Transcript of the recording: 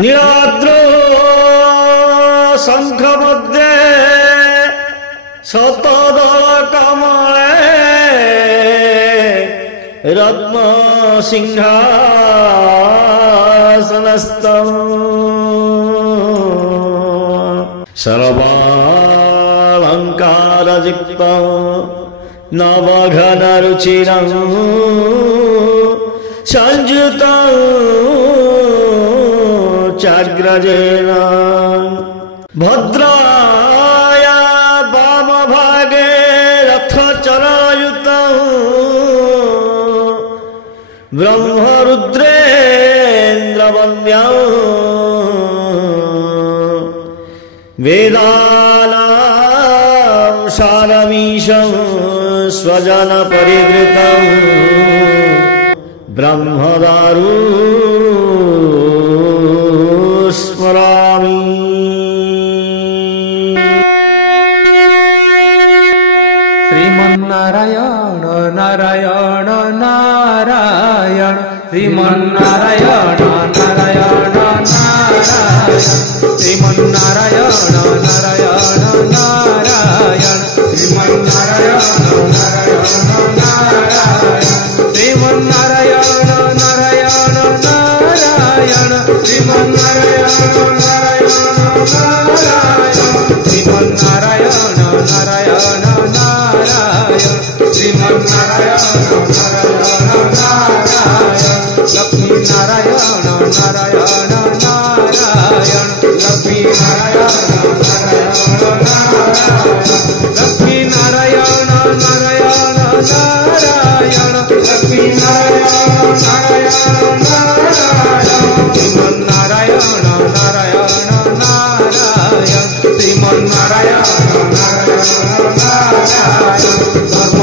नीलाद्र शंख मध्ये शतदल कमले रत्न सिंहासनस्थं सर्वालंकारयुक्तं नवघनरुचिरं संयुतं चाग्रजेन भद्राया वामभागे रथचरायुतं ब्रह्मरुद्रेन्द्रवन्द्यं वेदानां सारमीशं स्वजनपरिवृतं ब्रह्मदारु स्मरामि। श्रीमन्नारायण नारायण नारायण श्रीमन्नारायण नारायण नारायण श्रीमन्नारायण नारायण नारायण श्रीमन्नारायण नारायण नारायण श्रीमन्नारायण नारायण नारायण श्रीमन्नारायण नारायण नारायण श्रीमन्नारायण नारायण नारायण श्रीमन्नारायण नारायण नारायण लक्ष्मी नारायण नारायण नारायण लक्ष्मी नारायण नारायण नारायण लक्ष्मी नारायण नारायण नारायण लक्ष्मी नारायण नारायण नारायण श्रीमन्नारायण नारायण नारायण श्रीमन्नारायण नारायण नारायण